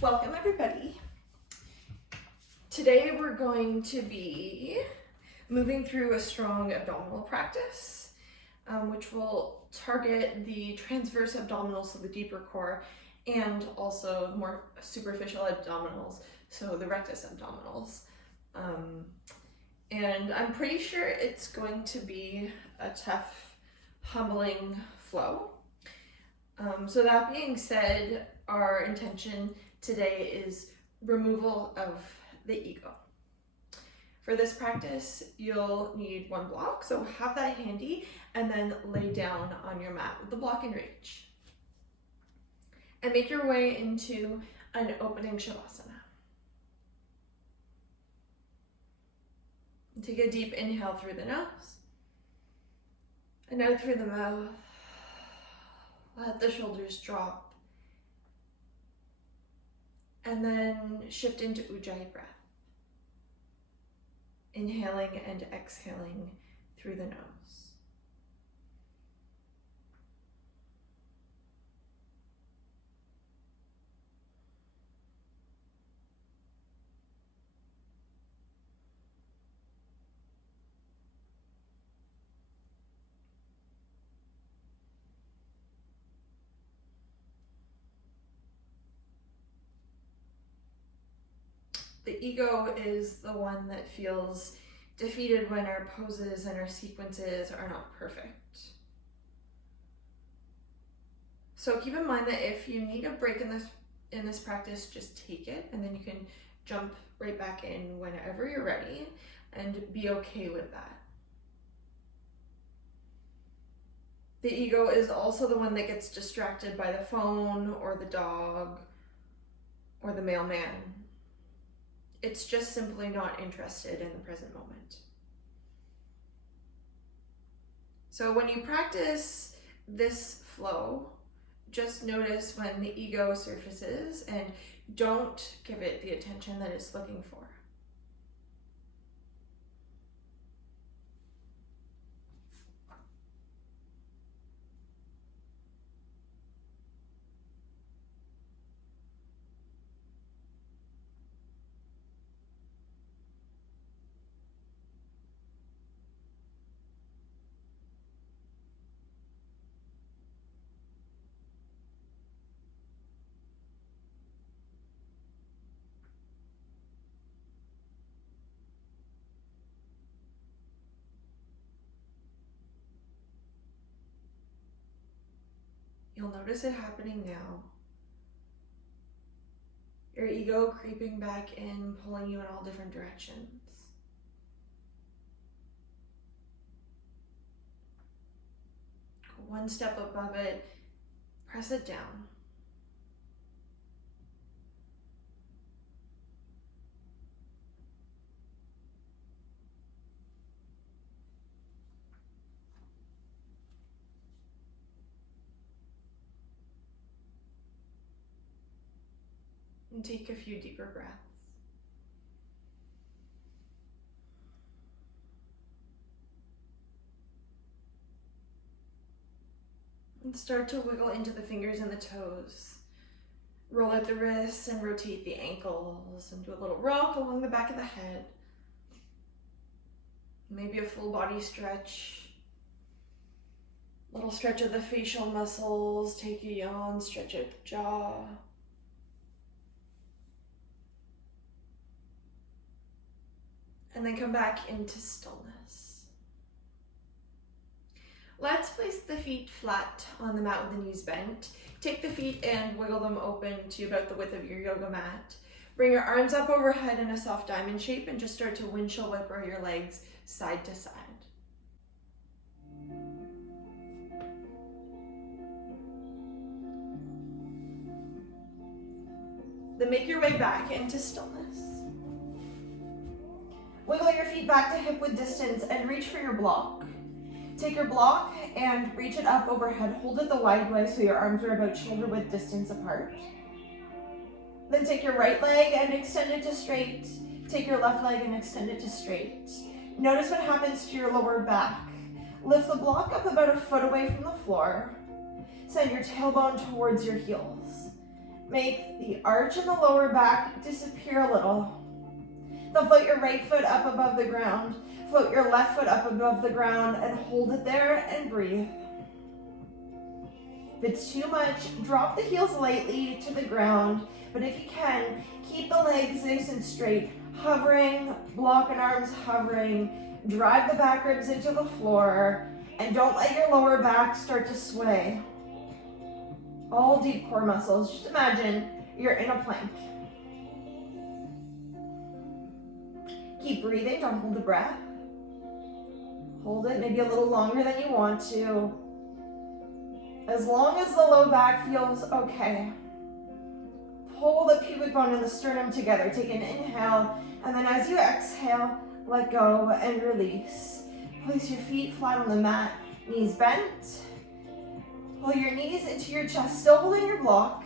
Welcome everybody. Today we're going to be moving through a strong abdominal practice, which will target the transverse abdominals, so the deeper core, and also more superficial abdominals, so the rectus abdominals. And I'm pretty sure it's going to be a tough, humbling flow. So that being said, our intention today is removal of the ego. For this practice, you'll need one block, so have that handy and then lay down on your mat with the block in reach. And make your way into an opening shavasana. Take a deep inhale through the nose and out through the mouth. Let the shoulders drop. And then shift into Ujjayi breath. Inhaling and exhaling through the nose. The ego is the one that feels defeated when our poses and our sequences are not perfect. So keep in mind that if you need a break in this practice, just take it, and then you can jump right back in whenever you're ready and be okay with that. The ego is also the one that gets distracted by the phone or the dog or the mailman. It's just simply not interested in the present moment. So when you practice this flow, just notice when the ego surfaces and don't give it the attention that it's looking for. You'll notice it happening now. Your ego creeping back in, pulling you in all different directions. Go one step above it, press it down. And take a few deeper breaths. And start to wiggle into the fingers and the toes. Roll out the wrists and rotate the ankles and do a little rock along the back of the head. Maybe a full body stretch. Little stretch of the facial muscles. Take a yawn, stretch out the jaw. And then come back into stillness. Let's place the feet flat on the mat with the knees bent. Take the feet and wiggle them open to about the width of your yoga mat. Bring your arms up overhead in a soft diamond shape and just start to windshield wiper your legs side to side. Then make your way back into stillness. Wiggle your feet back to hip width distance and reach for your block. Take your block and reach it up overhead. Hold it the wide way so your arms are about shoulder width distance apart. Then take your right leg and extend it to straight. Take your left leg and extend it to straight. Notice what happens to your lower back. Lift the block up about a foot away from the floor. Send your tailbone towards your heels. Make the arch in the lower back disappear a little. Then float your right foot up above the ground. Float your left foot up above the ground and hold it there and breathe. If it's too much, drop the heels lightly to the ground, but if you can, keep the legs nice and straight, hovering, block and arms hovering, drive the back ribs into the floor, and don't let your lower back start to sway. All deep core muscles. Just imagine you're in a plank. Keep breathing, don't hold the breath. Hold it maybe a little longer than you want to. As long as the low back feels okay. Pull the pubic bone and the sternum together. Take an inhale, and then as you exhale, let go and release. Place your feet flat on the mat, knees bent. Pull your knees into your chest, still holding your block.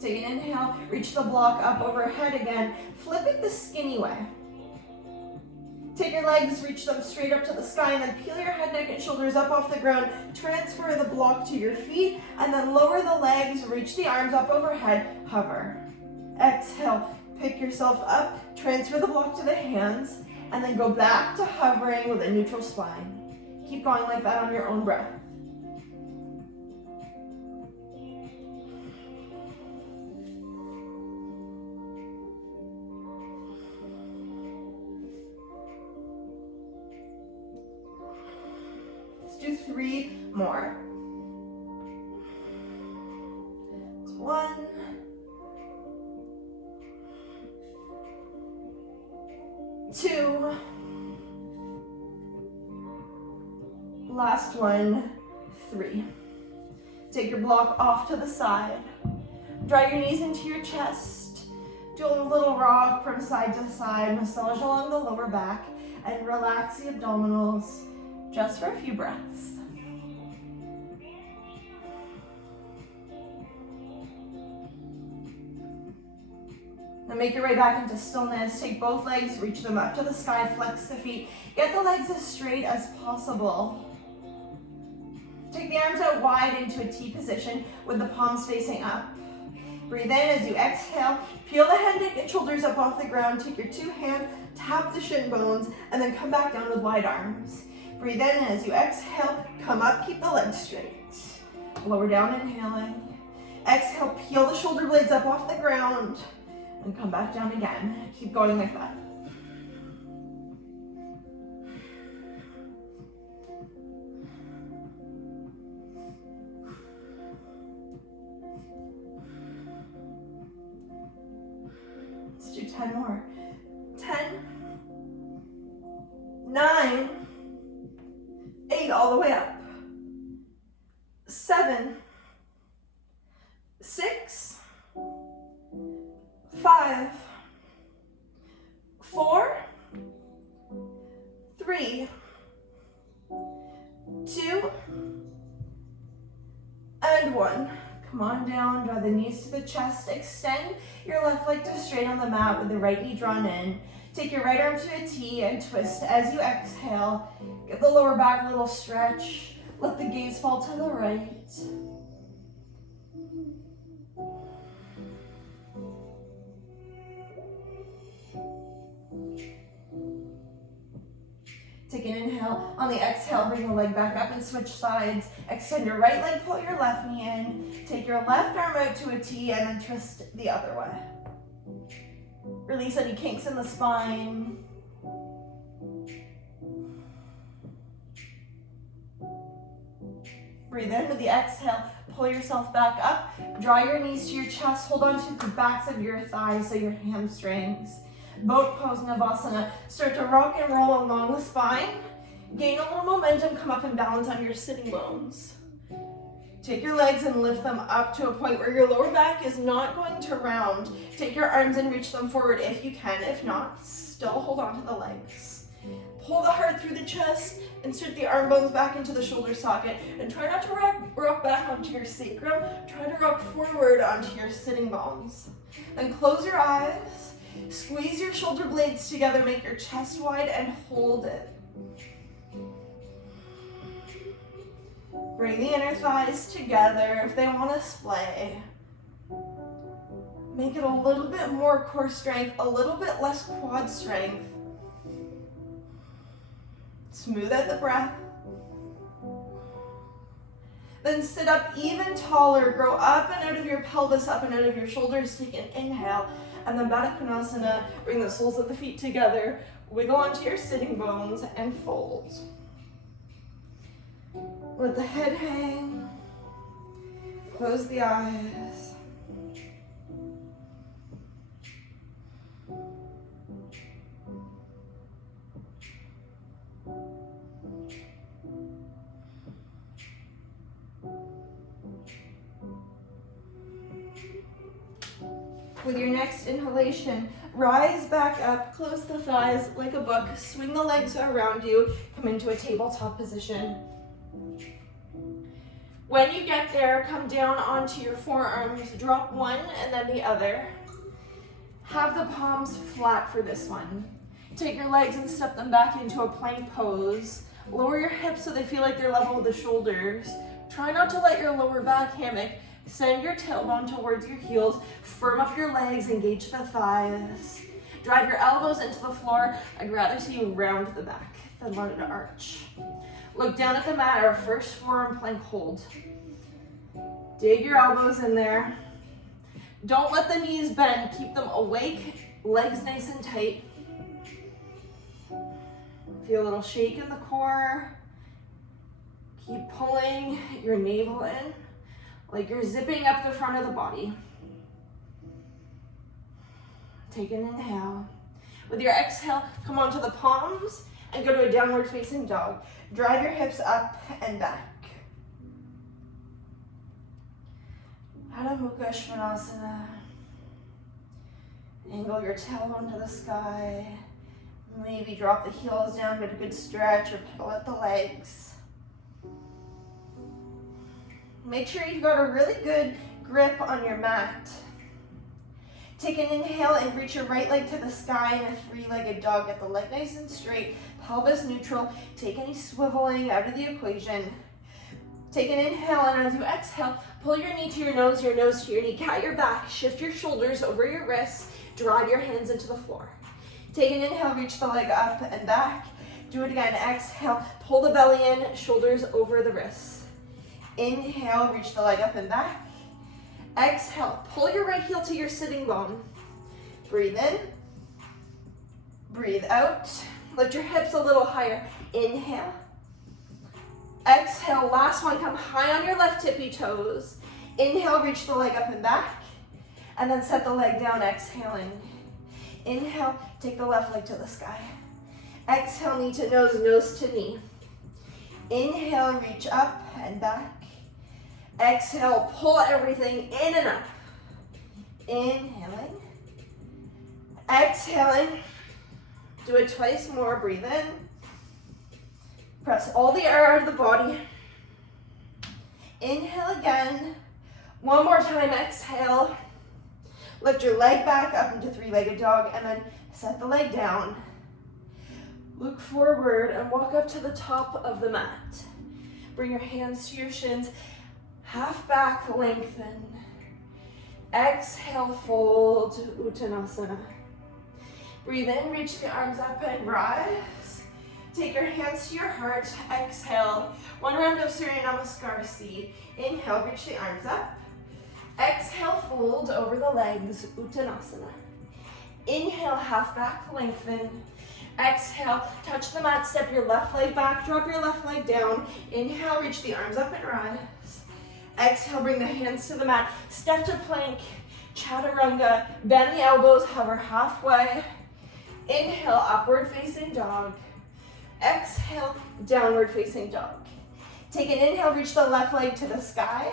Take an inhale, reach the block up overhead again. Flip it the skinny way. Take your legs, reach them straight up to the sky, and then peel your head, neck, and shoulders up off the ground. Transfer the block to your feet, and then lower the legs, reach the arms up overhead, hover. Exhale, pick yourself up, transfer the block to the hands, and then go back to hovering with a neutral spine. Keep going like that on your own breath. Let's do 3 more. 1, 2, last one, 3. Take your block off to the side. Draw your knees into your chest. Do a little rock from side to side. Massage along the lower back and relax the abdominals just for a few breaths. Now make your way back into stillness. Take both legs, reach them up to the sky, flex the feet. Get the legs as straight as possible. Take the arms out wide into a T position with the palms facing up. Breathe in as you exhale. Peel the head, neck, and shoulders up off the ground. Take your 2 hands, tap the shin bones, and then come back down with wide arms. Breathe in as you exhale. Come up, keep the legs straight. Lower down, inhaling. Exhale, peel the shoulder blades up off the ground. And come back down again. Keep going like that. Let's do 10 more. 10, 9, 8 all the way up. 7, 6, 5, 4, 3, 2, and 1. Come on down, draw the knees to the chest, extend your left leg to straight on the mat with the right knee drawn in. Take your right arm to a T and twist as you exhale. Give the lower back a little stretch. Let the gaze fall to the right. Take an inhale. On the exhale, bring the leg back up and switch sides. Extend your right leg, pull your left knee in. Take your left arm out to a T and then twist the other way. Release any kinks in the spine. Breathe in with the exhale. Pull yourself back up. Draw your knees to your chest. Hold on to the backs of your thighs, so your hamstrings. Boat pose, Navasana. Start to rock and roll along the spine. Gain a little momentum, come up and balance on your sitting bones. Take your legs and lift them up to a point where your lower back is not going to round. Take your arms and reach them forward if you can. If not, still hold on to the legs. Pull the heart through the chest, insert the arm bones back into the shoulder socket, and try not to rock back onto your sacrum. Try to rock forward onto your sitting bones. Then close your eyes. Squeeze your shoulder blades together, make your chest wide, and hold it. Bring the inner thighs together if they want to splay. Make it a little bit more core strength, a little bit less quad strength. Smooth out the breath. Then sit up even taller. Grow up and out of your pelvis, up and out of your shoulders. Take an inhale. And then Baddha Konasana. Bring the soles of the feet together. Wiggle onto your sitting bones and fold. Let the head hang. Close the eyes. With your next inhalation, rise back up, close the thighs like a book, swing the legs around you, come into a tabletop position. When you get there, come down onto your forearms, drop one and then the other. Have the palms flat for this one. Take your legs and step them back into a plank pose. Lower your hips so they feel like they're level with the shoulders. Try not to let your lower back hammock. Send your tailbone towards your heels. Firm up your legs, engage the thighs. Drive your elbows into the floor. I'd rather see you round the back than let it arch. Look down at the mat, our first forearm plank hold. Dig your elbows in there. Don't let the knees bend. Keep them awake, legs nice and tight. Feel a little shake in the core. Keep pulling your navel in, like you're zipping up the front of the body. Take an inhale. With your exhale, come onto the palms and go to a downward facing dog. Drive your hips up and back. Adho Mukha Svanasana. Angle your tailbone to the sky. Maybe drop the heels down, get a good stretch, or pedal out the legs. Make sure you've got a really good grip on your mat. Take an inhale and reach your right leg to the sky in a three-legged dog. Get the leg nice and straight, pelvis neutral. Take any swiveling out of the equation. Take an inhale, and as you exhale, pull your knee to your nose to your knee. Cat your back, shift your shoulders over your wrists, drive your hands into the floor. Take an inhale, reach the leg up and back. Do it again, exhale, pull the belly in, shoulders over the wrists. Inhale, reach the leg up and back. Exhale, pull your right heel to your sitting bone. Breathe in, breathe out. Lift your hips a little higher. Inhale. Exhale, last one, come high on your left tippy toes. Inhale, reach the leg up and back. And then set the leg down, exhaling. Inhale, take the left leg to the sky. Exhale, knee to nose to knee. Inhale, reach up and back. Exhale, pull everything in and up. Inhaling. Exhaling. Do it twice more, breathe in. Press all the air out of the body. Inhale again. One more time, exhale. Lift your leg back up into three-legged dog and then set the leg down. Look forward and walk up to the top of the mat. Bring your hands to your shins. Half back, lengthen. Exhale, fold, Uttanasana. Breathe in, reach the arms up and rise. Take your hands to your heart, exhale. One round of Surya Namaskar seat. Inhale, reach the arms up. Exhale, fold over the legs, Uttanasana. Inhale, half back, lengthen. Exhale, touch the mat, step your left leg back, drop your left leg down. Inhale, reach the arms up and rise. Exhale, bring the hands to the mat. Step to plank, chaturanga. Bend the elbows, hover halfway. Inhale, upward facing dog. Exhale, downward facing dog. Take an inhale, reach the left leg to the sky.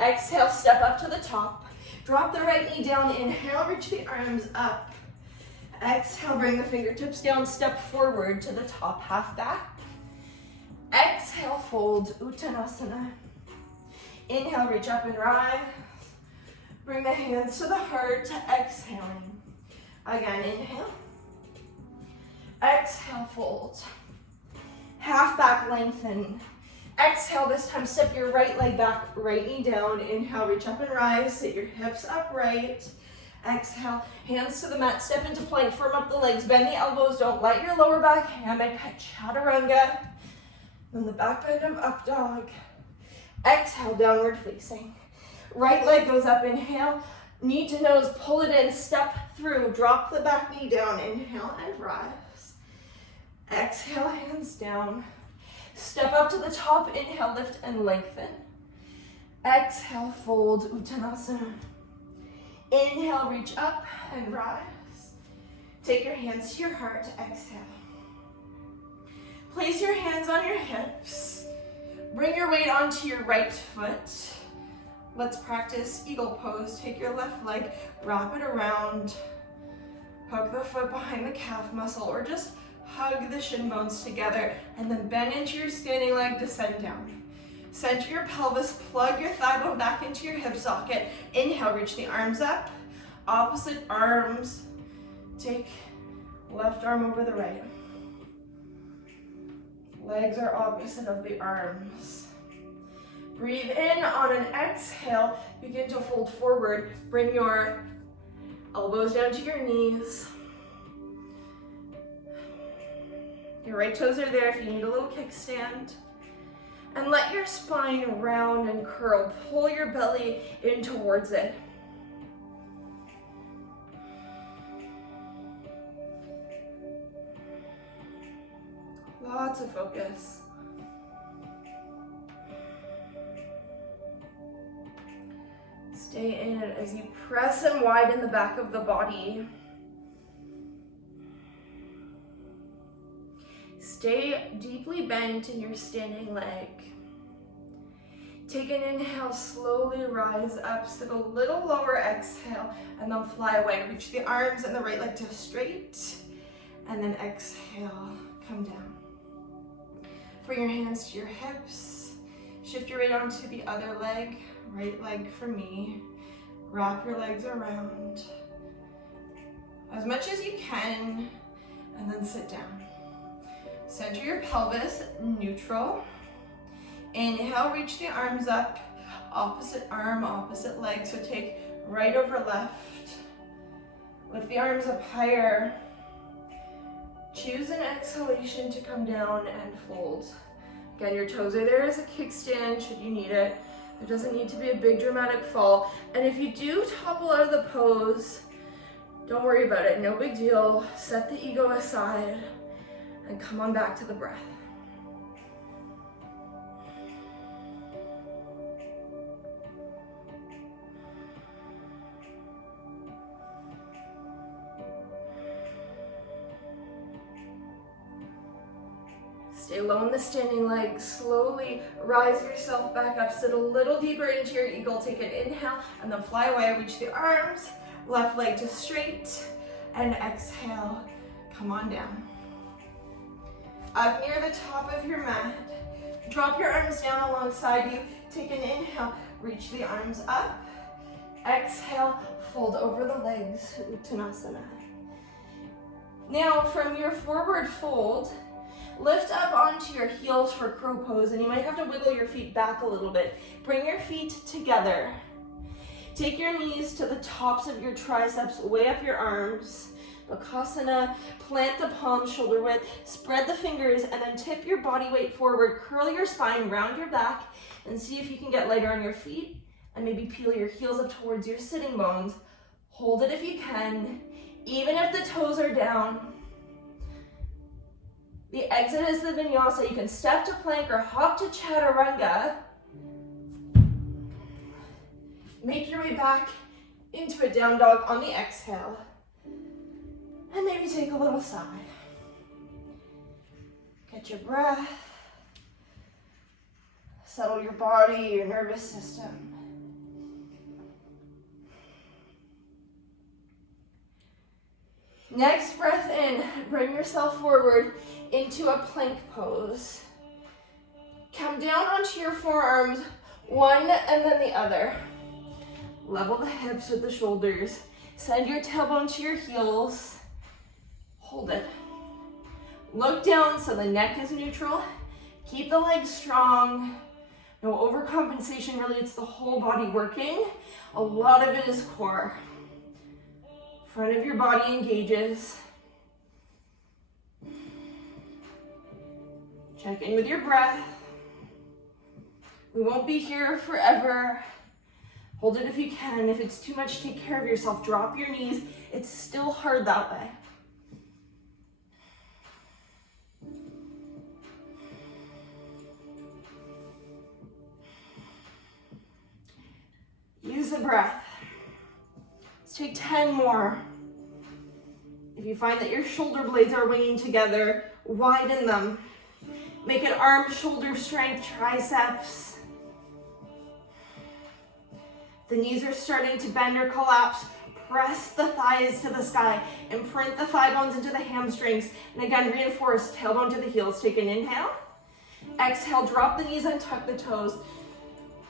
Exhale, step up to the top. Drop the right knee down. Inhale, reach the arms up. Exhale, bring the fingertips down, step forward to the top, half back. Exhale, fold, Uttanasana. Inhale, reach up and rise. Bring the hands to the heart, exhaling. Again, inhale. Exhale, fold. Half back, lengthen. Exhale, this time step your right leg back, right knee down. Inhale, reach up and rise, sit your hips upright. Exhale, hands to the mat, step into plank, firm up the legs, bend the elbows, don't let your lower back hammock, chaturanga. Then the back bend of up dog. Exhale, downward facing. Right leg goes up, inhale, knee to nose, pull it in, step through, drop the back knee down, inhale and rise. Exhale, hands down. Step up to the top, inhale, lift and lengthen. Exhale, fold, Uttanasana. Inhale, reach up and rise. Take your hands to your heart, exhale. Place your hands on your hips. Bring your weight onto your right foot. Let's practice eagle pose. Take your left leg, wrap it around. Hook the foot behind the calf muscle, or just hug the shin bones together, and then bend into your standing leg, descend down. Center your pelvis, plug your thigh bone back into your hip socket. Inhale, reach the arms up. Opposite arms. Take left arm over the right. Legs are opposite of the arms. Breathe in on an exhale. Begin to fold forward. Bring your elbows down to your knees. Your right toes are there if you need a little kickstand. And let your spine round and curl. Pull your belly in towards it. Lots of focus. Stay in it as you press and widen the back of the body. Stay deeply bent in your standing leg. Take an inhale, slowly rise up, sit a little lower, exhale, and then fly away. Reach the arms and the right leg to straight, and then exhale, come down. Bring your hands to your hips. Shift your weight onto the other leg, right leg for me. Wrap your legs around as much as you can, and then sit down. Center your pelvis, neutral. Inhale, reach the arms up. Opposite arm, opposite leg. So take right over left. Lift the arms up higher. Choose an exhalation to come down and fold. Again, your toes are there as a kickstand should you need it. There doesn't need to be a big dramatic fall. And if you do topple out of the pose, don't worry about it, no big deal. Set the ego aside and come on back to the breath. Stay low in the standing leg. Slowly rise yourself back up. Sit a little deeper into your eagle. Take an inhale and then fly away. Reach the arms. Left leg to straight. And exhale. Come on down. Up near the top of your mat. Drop your arms down alongside you. Take an inhale. Reach the arms up. Exhale. Fold over the legs. Uttanasana. Now from your forward fold, lift up onto your heels for crow pose, and you might have to wiggle your feet back a little bit. Bring your feet together. Take your knees to the tops of your triceps, way up your arms. Bakasana, plant the palms shoulder width, spread the fingers, and then tip your body weight forward. Curl your spine, round your back, and see if you can get lighter on your feet, and maybe peel your heels up towards your sitting bones. Hold it if you can, even if the toes are down. The exit is the vinyasa. You can step to plank or hop to chaturanga. Make your way back into a down dog on the exhale. And maybe take a little sigh. Get your breath. Settle your body, your nervous system. Next breath in, bring yourself forward into a plank pose. Come down onto your forearms, one and then the other. Level the hips with the shoulders. Send your tailbone to your heels. Hold it. Look down so the neck is neutral. Keep the legs strong. No overcompensation, really, it's the whole body working. A lot of it is core. Front of your body engages. Check in with your breath. We won't be here forever. Hold it if you can. If it's too much, take care of yourself. Drop your knees. It's still hard that way. Use the breath. Let's take 10 more. If you find that your shoulder blades are winging together, widen them. Make it arm, shoulder strength, triceps. The knees are starting to bend or collapse. Press the thighs to the sky. Imprint the thigh bones into the hamstrings. And again, reinforce tailbone to the heels. Take an inhale. Exhale, drop the knees and tuck the toes.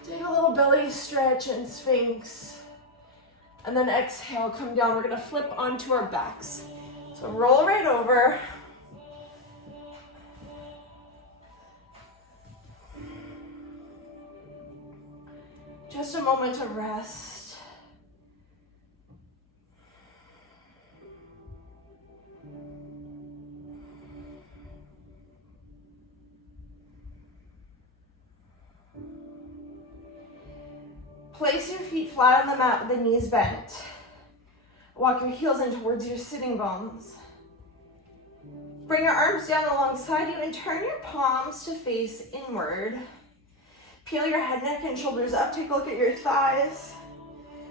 Take a little belly stretch and sphinx. And then exhale, come down. We're gonna flip onto our backs. So roll right over. Just a moment of rest. Place your feet flat on the mat with the knees bent. Walk your heels in towards your sitting bones. Bring your arms down alongside you and turn your palms to face inward. Peel your head, neck, and shoulders up. Take a look at your thighs.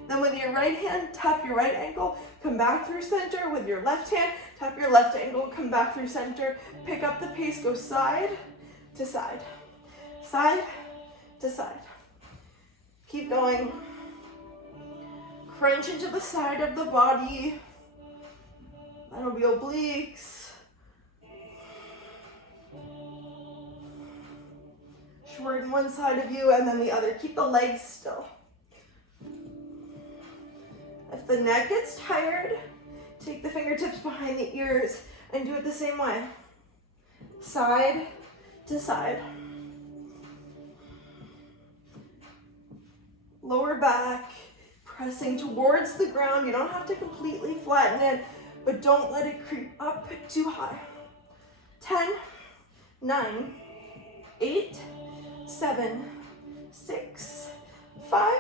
Then with your right hand, tap your right ankle, come back through center. With your left hand, tap your left ankle, come back through center. Pick up the pace, go side to side. Side to side. Keep going. Crunch into the side of the body. That'll be obliques. Shorten one side of you and then the other. Keep the legs still. If the neck gets tired, take the fingertips behind the ears and do it the same way. Side to side. Lower back, pressing towards the ground. You don't have to completely flatten it, but don't let it creep up too high. 10, 9, 8, 7, 6, 5,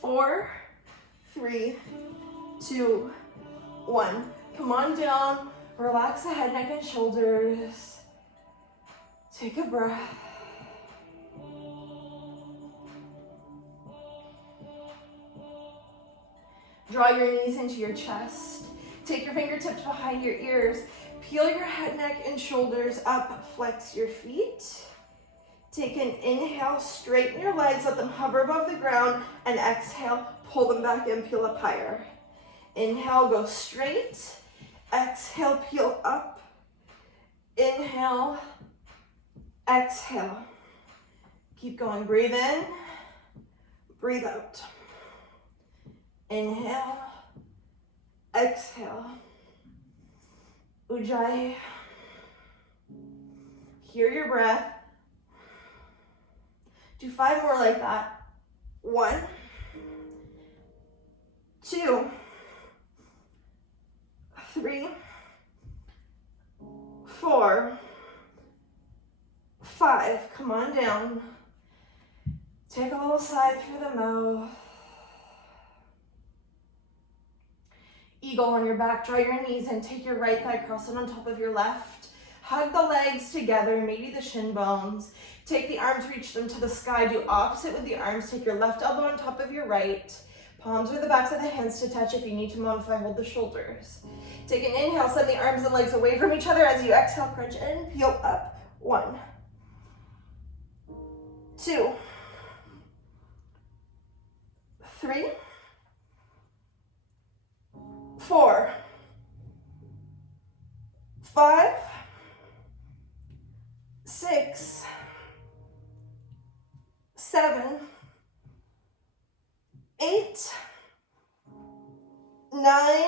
4, 3, 2, 1. Come on down. Relax the head, neck, and shoulders. Take a breath. Draw your knees into your chest. Take your fingertips behind your ears. Peel your head, neck, and shoulders up. Flex your feet. Take an inhale, straighten your legs, let them hover above the ground, and exhale, pull them back in, peel up higher. Inhale, go straight. Exhale, peel up. Inhale, exhale. Keep going, breathe in, breathe out. Inhale, exhale. Ujjayi. Hear your breath. Do 5 more like that. 1, 2, 3, 4, 5. Come on down. Take a little sigh through the mouth. Eagle on your back. Draw your knees in. Take your right thigh, cross it on top of your left. Hug the legs together, maybe the shin bones. Take the arms, reach them to the sky. Do opposite with the arms. Take your left elbow on top of your right. Palms or the backs of the hands to touch. If you need to modify, hold the shoulders. Take an inhale, send the arms and legs away from each other. As you exhale, crunch in, peel up. 1, 2, 3, 4, 5, 6, 7, 8, 9,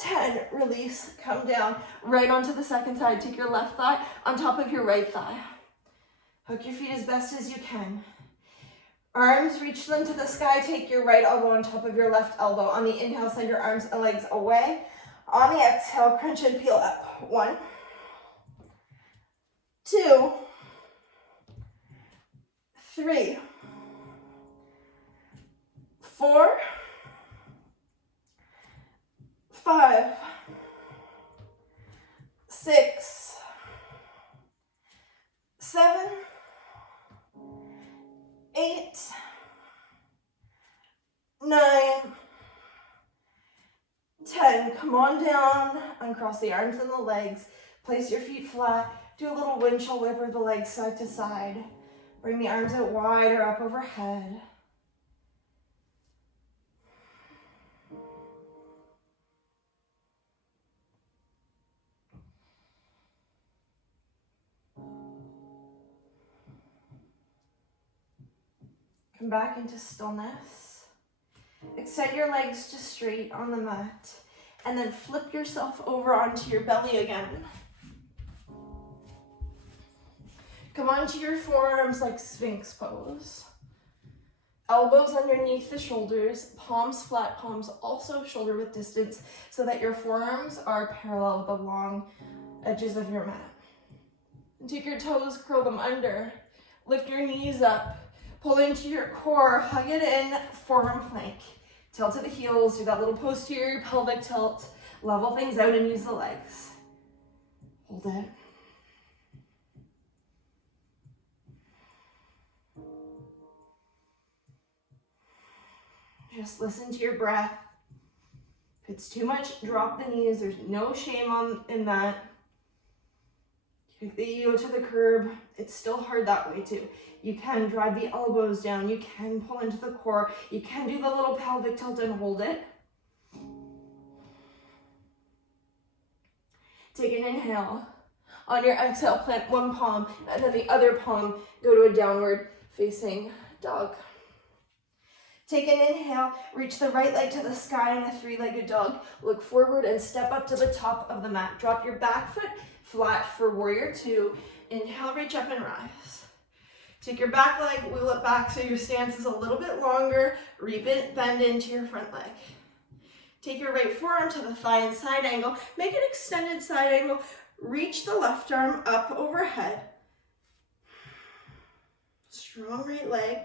10, release, come down, right onto the second side. Take your left thigh on top of your right thigh. Hook your feet as best as you can. Arms, reach them to the sky. Take your right elbow on top of your left elbow. On the inhale, send your arms and legs away. On the exhale, crunch and peel up. 1, 2, 3, 4, 5, 6, 7, 8, 9, 10. Come on down, uncross the arms and the legs. Place your feet flat. Do a little windshield wiper the legs side to side. Bring the arms out wide or up overhead. Come back into stillness. Extend your legs to straight on the mat. And then flip yourself over onto your belly again. Come onto your forearms like Sphinx pose. Elbows underneath the shoulders, palms flat, palms also shoulder width distance so that your forearms are parallel with the long edges of your mat. And take your toes, curl them under. Lift your knees up. Pull into your core, hug it in, forward plank. Tilt to the heels, do that little posterior pelvic tilt. Level things out and use the legs. Hold it. Just listen to your breath. If it's too much, drop the knees. There's no shame in that. Kick the ego to the curb. It's still hard that way too. You can drive the elbows down. You can pull into the core. You can do the little pelvic tilt and hold it. Take an inhale. On your exhale, plant one palm and then the other palm. Go to a downward facing dog. Take an inhale, reach the right leg to the sky in a three-legged dog. Look forward and step up to the top of the mat. Drop your back foot flat for warrior two. Inhale, reach up and rise. Take your back leg, wheel it back so your stance is a little bit longer. Bend into your front leg. Take your right forearm to the thigh and side angle. Make an extended side angle. Reach the left arm up overhead. Strong right leg.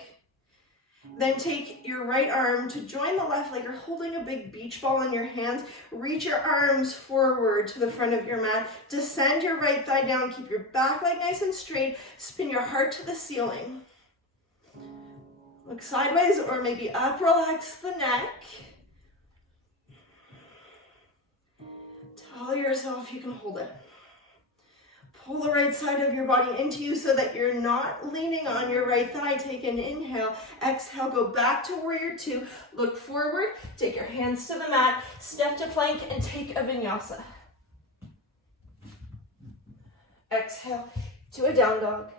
Then take your right arm to join the left leg. You're holding a big beach ball in your hands. Reach your arms forward to the front of your mat. Descend your right thigh down. Keep your back leg nice and straight. Spin your heart to the ceiling. Look sideways or maybe up. Relax the neck. Tell yourself you can hold it. Pull the right side of your body into you so that you're not leaning on your right thigh. Take an inhale. Exhale, go back to warrior two. Look forward. Take your hands to the mat. Step to plank and take a vinyasa. Exhale to a down dog.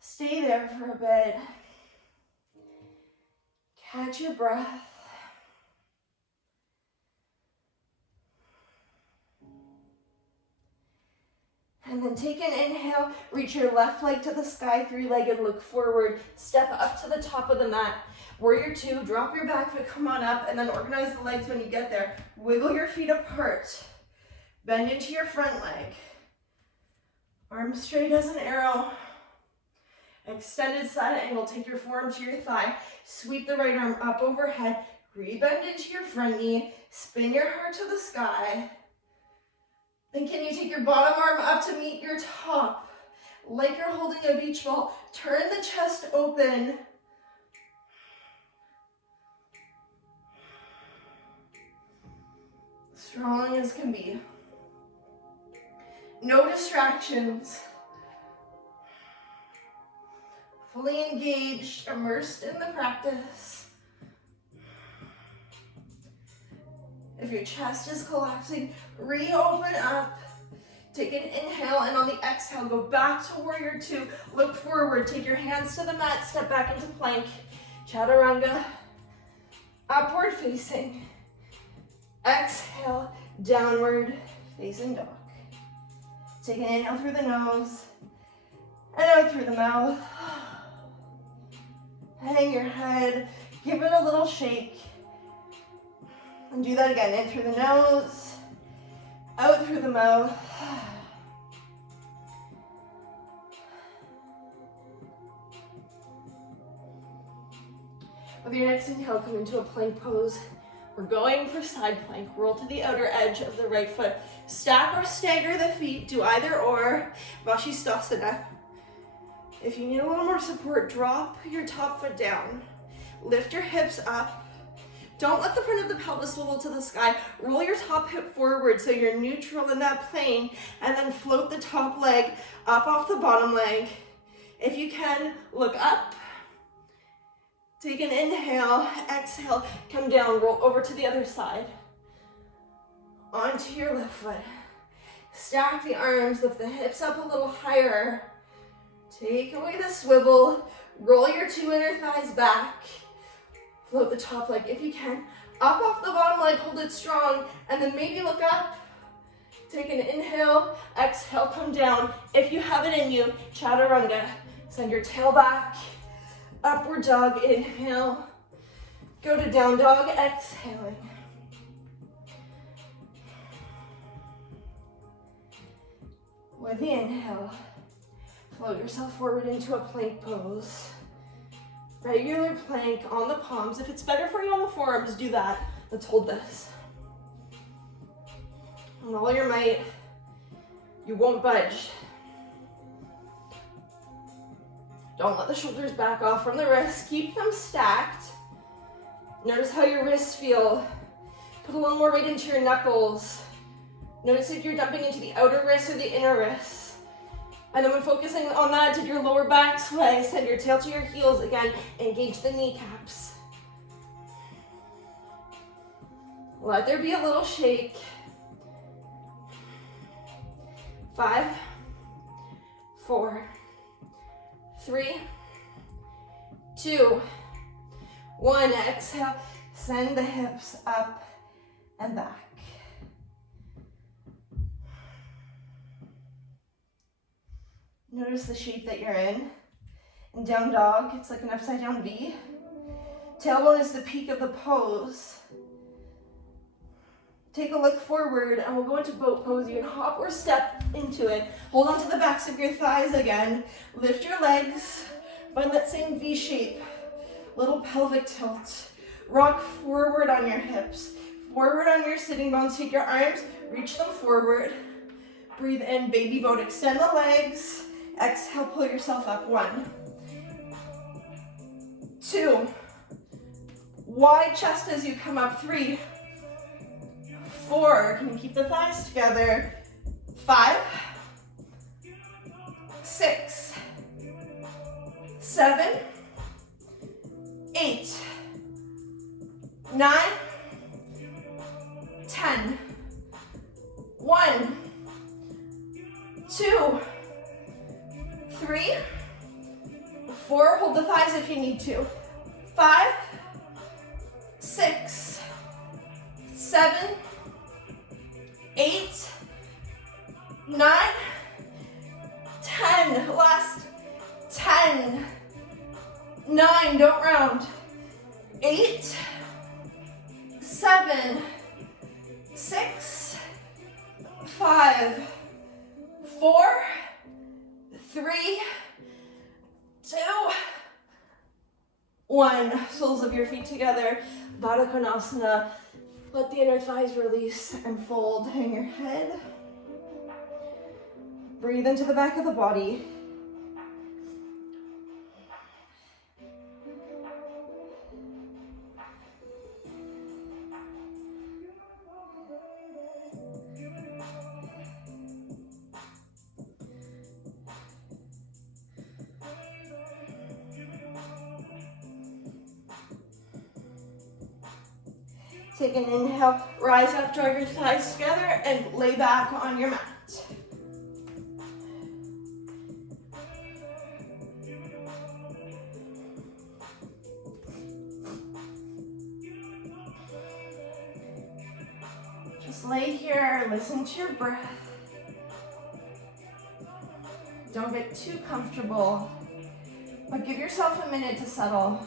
Stay there for a bit. Catch your breath. And then take an inhale, reach your left leg to the sky, three-legged, look forward, step up to the top of the mat. Warrior two, drop your back foot, come on up, and then organize the legs when you get there. Wiggle your feet apart. Bend into your front leg. Arms straight as an arrow. Extended side angle, take your forearm to your thigh. Sweep the right arm up overhead. Rebend into your front knee. Spin your heart to the sky. Then can you take your bottom arm up to meet your top? Like you're holding a beach ball. Turn the chest open. Strong as can be. No distractions. Fully engaged, immersed in the practice. If your chest is collapsing, reopen up. Take an inhale, and on the exhale, go back to warrior two. Look forward, take your hands to the mat, step back into plank. Chaturanga. upward facing. Exhale, downward facing dog. Take an inhale through the nose and out through the mouth. Hang your head, give it a little shake. And do that again, in through the nose, out through the mouth. With your next inhale, come into a plank pose. We're going for side plank. Roll to the outer edge of the right foot. Stack or stagger the feet. Do either or. Vashisthasana. If you need a little more support, drop your top foot down. Lift your hips up. Don't let the front of the pelvis swivel to the sky. Roll your top hip forward so you're neutral in that plane, and then float the top leg up off the bottom leg. If you can, look up. Take an inhale, exhale, come down, roll over to the other side. Onto your left foot. Stack the arms, lift the hips up a little higher. Take away the swivel, roll your two inner thighs back. Float the top leg if you can. Up off the bottom leg, hold it strong, and then maybe look up. Take an inhale, exhale, come down. If you have it in you, chaturanga. Send your tail back. Upward dog, inhale. Go to down dog, exhaling. With the inhale, float yourself forward into a plank pose. Regular plank on the palms. If it's better for you on the forearms, do that. Let's hold this. With all your might, you won't budge. Don't let the shoulders back off from the wrists. Keep them stacked. Notice how your wrists feel. Put a little more weight into your knuckles. Notice if you're dumping into the outer wrists or the inner wrists. And then when focusing on that, did your lower back sway? Send your tail to your heels again. Engage the kneecaps. Let there be a little shake. 5, 4, 3, 2, 1. Exhale, send the hips up and back. Notice the shape that you're in. In down dog, it's like an upside down V. Tailbone is the peak of the pose. Take a look forward and we'll go into boat pose. You can hop or step into it. Hold on to the backs of your thighs again. Lift your legs. Find that same V shape. Little pelvic tilt. Rock forward on your hips. Forward on your sitting bones. Take your arms, reach them forward. Breathe in, baby boat. Extend the legs. Exhale, pull yourself up. 1, 2. Wide chest as you come up. 3, 4. Can you keep the thighs together? 5, 6, 7, 8, 9, 10. 1, 2, 3, 4. Hold the thighs if you need to. 5, 6, 7, 8, 9, 10. Last 10, 9. Don't round. 8, 7, 6, 5, 4, 3, 2, 1. Soles of your feet together. Baddha Konasana. Let the inner thighs release and fold. Hang your head. Breathe into the back of the body. Take an inhale, rise up, draw your thighs together, and lay back on your mat. Just lay here, listen to your breath. Don't get too comfortable, but give yourself a minute to settle.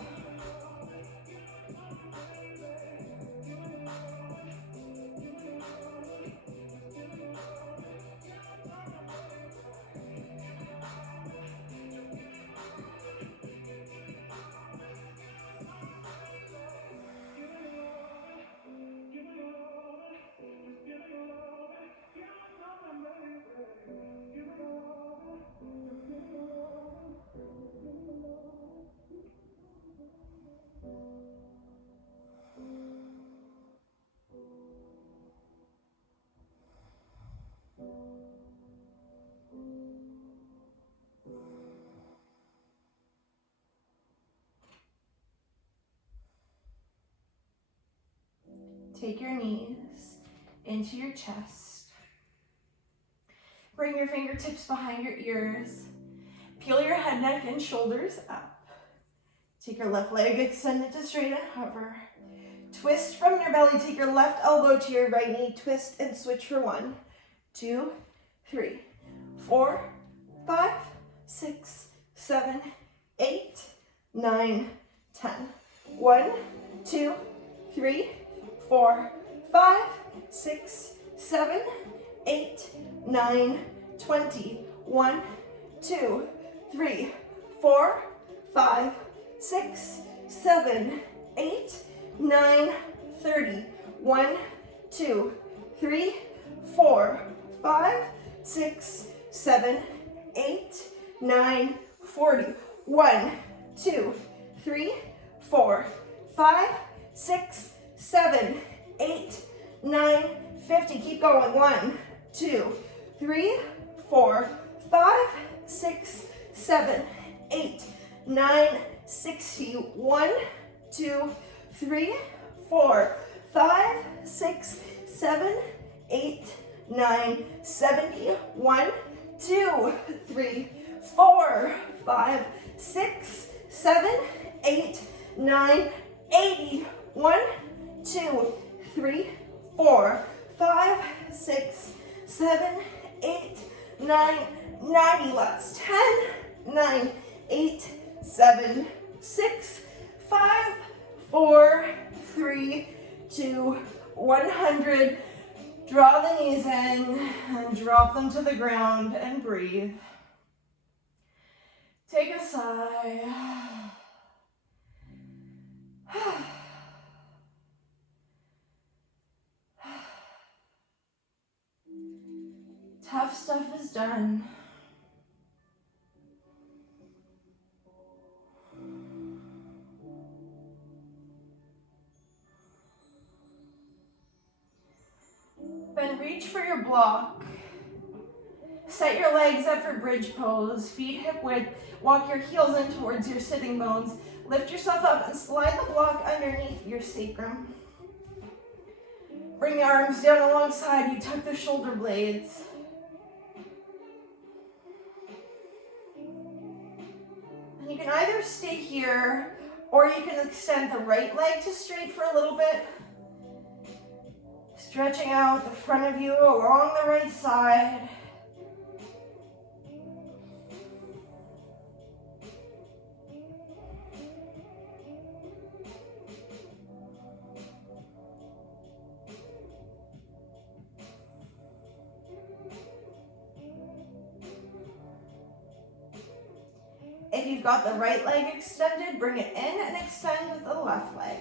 Take your knees into your chest. Bring your fingertips behind your ears. Peel your head, neck, and shoulders up. Take your left leg, extend it to straight and hover. Twist from your belly. Take your left elbow to your right knee. Twist and switch for 1, 2, 3, 4, 5, 6, 7, 8, 9, 10. 1, 2, 3, 4, 5, 6, 7, 8, 9, 20. 1, 2, 3, 4, 5, 6, 7, 8, 9, 30. 1, 2, 3, 4, 5, 6, 7, 8, 9, 40. 1, 2, 3, 4, 5, 6, 7, 8, 9, 50. Keep going. 1, 2, 3, 4, 5, 6, 7, 8, 9, 60. 1, 2, 3, 4, 5, 6, 7, 8, 9, 70. 1, 2, 3, 4, 5, 6, 7, 8, 9, 80. 1, 2, 3, 4, 5, 6, 7, 8, 9, 90. Let's 10, 9, 8, 7, 6, 5, 4, 3, 2, 100. Draw the knees in and drop them to the ground and breathe. Take a sigh. Tough stuff is done. Then reach for your block. Set your legs up for bridge pose, feet hip width. Walk your heels in towards your sitting bones. Lift yourself up and slide the block underneath your sacrum. Bring the arms down alongside you, tuck the shoulder blades. And you can either stay here or you can extend the right leg to straight for a little bit. Stretching out the front of you along the right side. If you've got the right leg extended, bring it in and extend the left leg.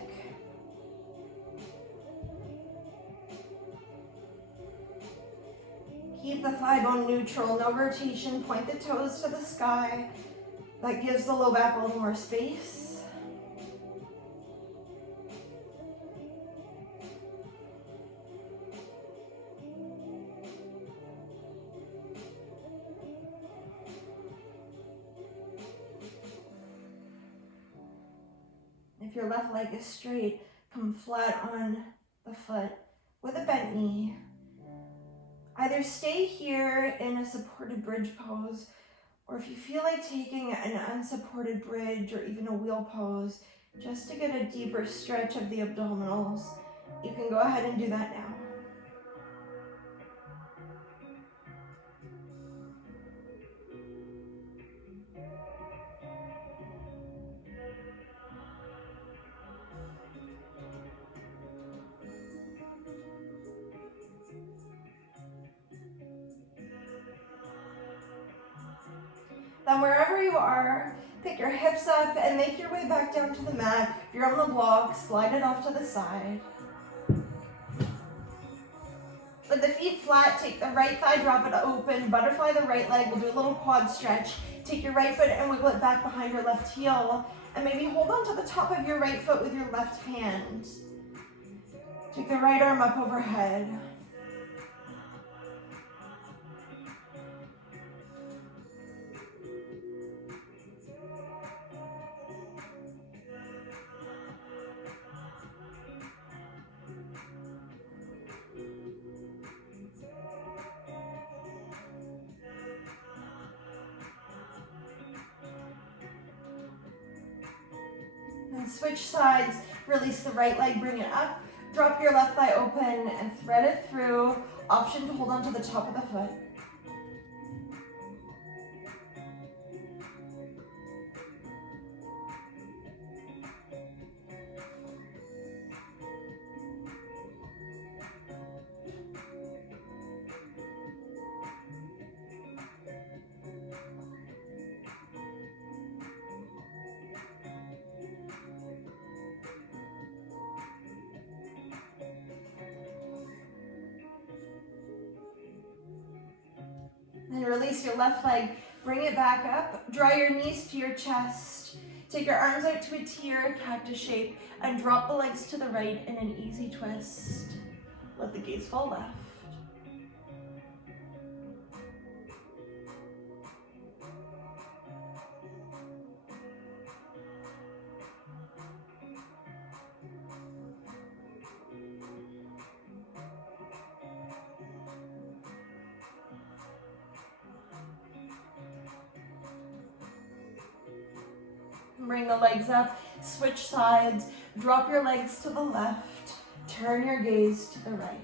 Keep the thigh bone neutral, no rotation. Point the toes to the sky. That gives the low back a little more space. If your left leg is straight, come flat on the foot with a bent knee. Either stay here in a supported bridge pose, or if you feel like taking an unsupported bridge or even a wheel pose, just to get a deeper stretch of the abdominals, you can go ahead and do that now. Then wherever you are, pick your hips up and make your way back down to the mat. If you're on the block, slide it off to the side. With the feet flat, take the right thigh, drop it open, butterfly the right leg. We'll do a little quad stretch. Take your right foot and wiggle it back behind your left heel. And maybe hold on to the top of your right foot with your left hand. Take the right arm up overhead. And switch sides, release the right leg, bring it up. Drop your left thigh open and thread it through. Option to hold on to the top of the foot. And release your left leg, bring it back up, draw your knees to your chest, take your arms out to a T or a cactus shape, and drop the legs to the right in an easy twist. Let the gaze fall left. Bring the legs up, switch sides, drop your legs to the left, turn your gaze to the right.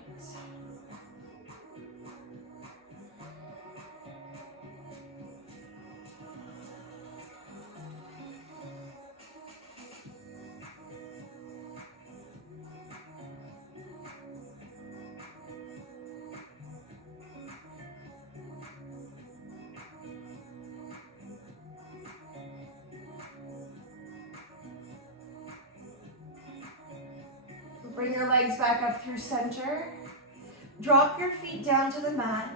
Bring your legs back up through center. Drop your feet down to the mat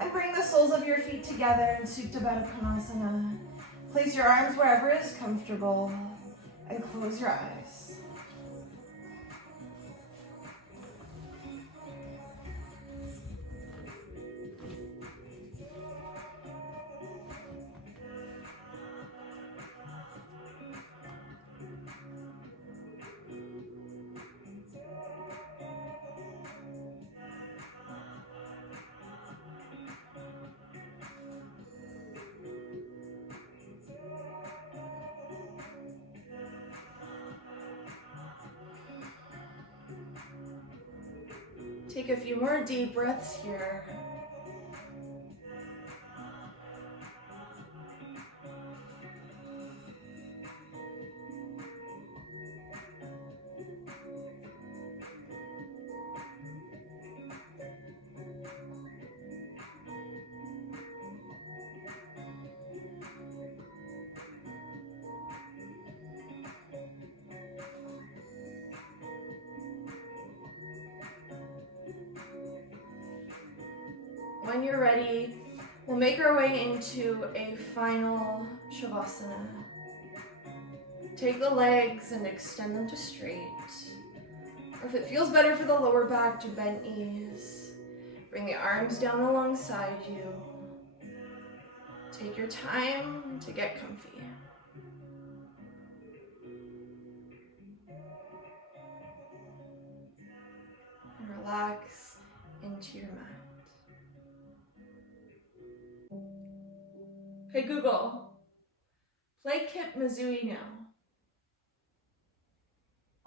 and bring the soles of your feet together in Supta Baddha Konasana. Place your arms wherever is comfortable and close your eyes. Take a few more deep breaths here. When you're ready, we'll make our way into a final Shavasana. Take the legs and extend them to straight. Or if it feels better for the lower back, to bent knees. Bring the arms down alongside you. Take your time to get comfy. And relax into your mat. Hey Google, play Kip Mazui now.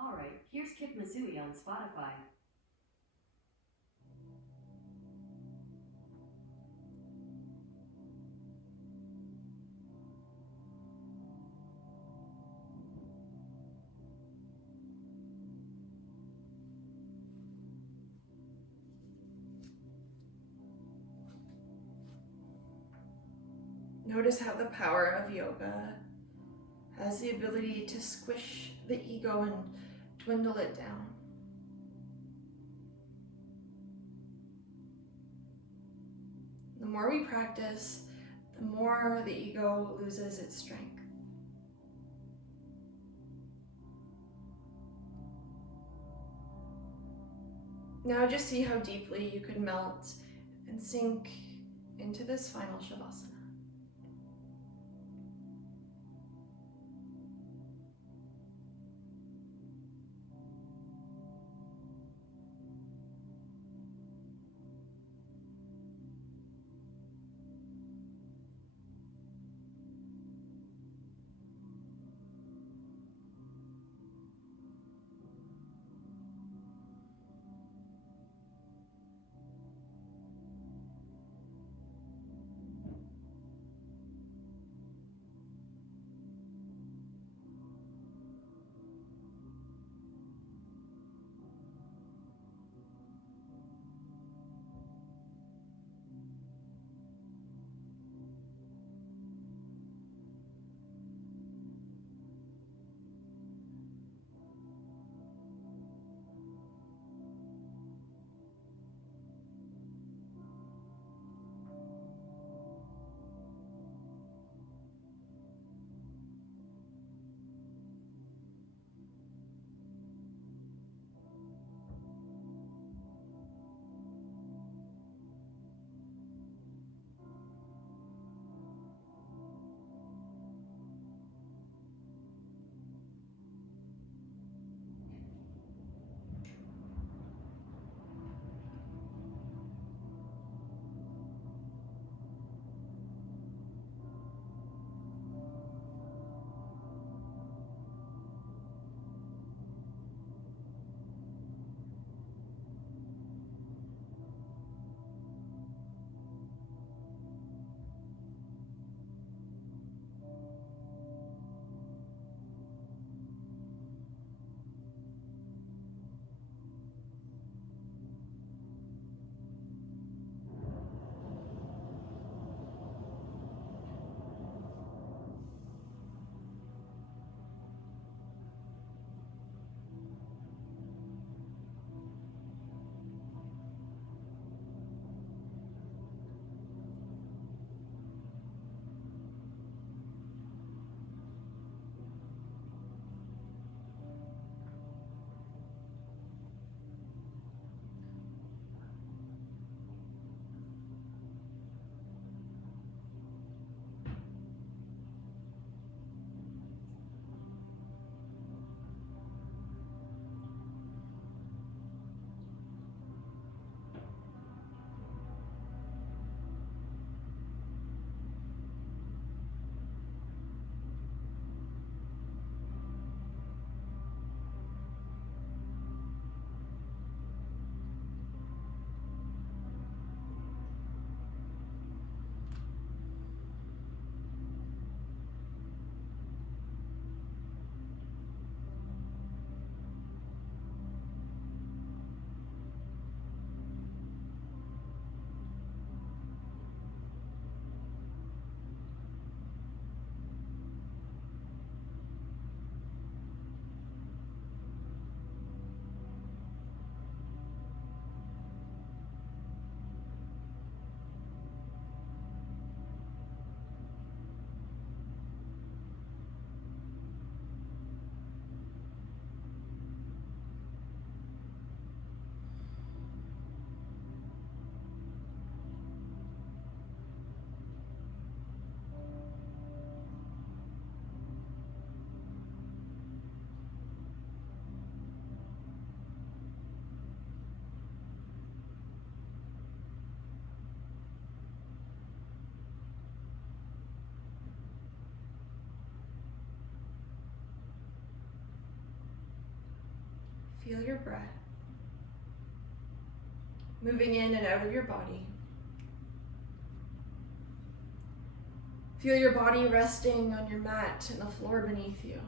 Alright, here's Kip Mazui on Spotify. Notice how the power of yoga has the ability to squish the ego and dwindle it down. The more we practice, the more the ego loses its strength. Now just see how deeply you could melt and sink into this final Shavasana. Feel your breath moving in and out of your body. Feel your body resting on your mat and the floor beneath you.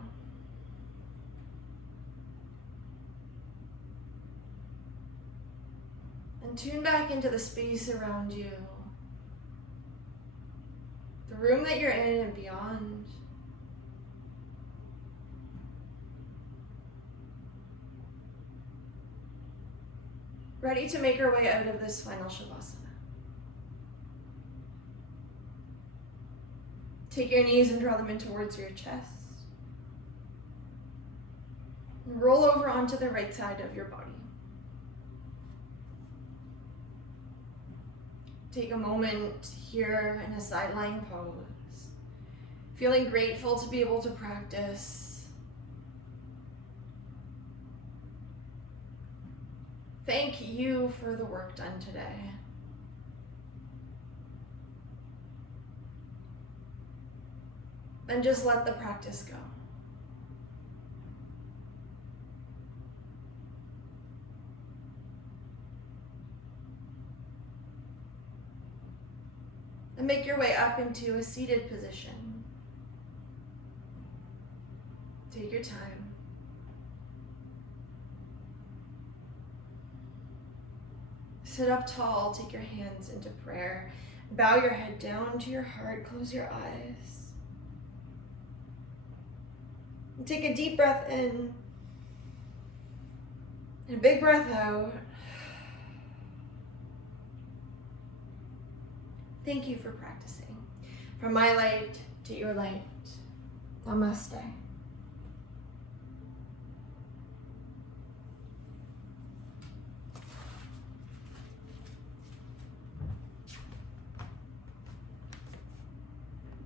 And tune back into the space around you. the room that you're in and beyond. Ready to make our way out of this final Shavasana. Take your knees and draw them in towards your chest. And roll over onto the right side of your body. Take a moment here in a side lying pose, feeling grateful to be able to practice. Thank you for the work done today. Then just let the practice go. And make your way up into a seated position. Take your time. Sit up tall, take your hands into prayer. Bow your head down to your heart, close your eyes. And take a deep breath in and a big breath out. Thank you for practicing. From my light to your light. Namaste.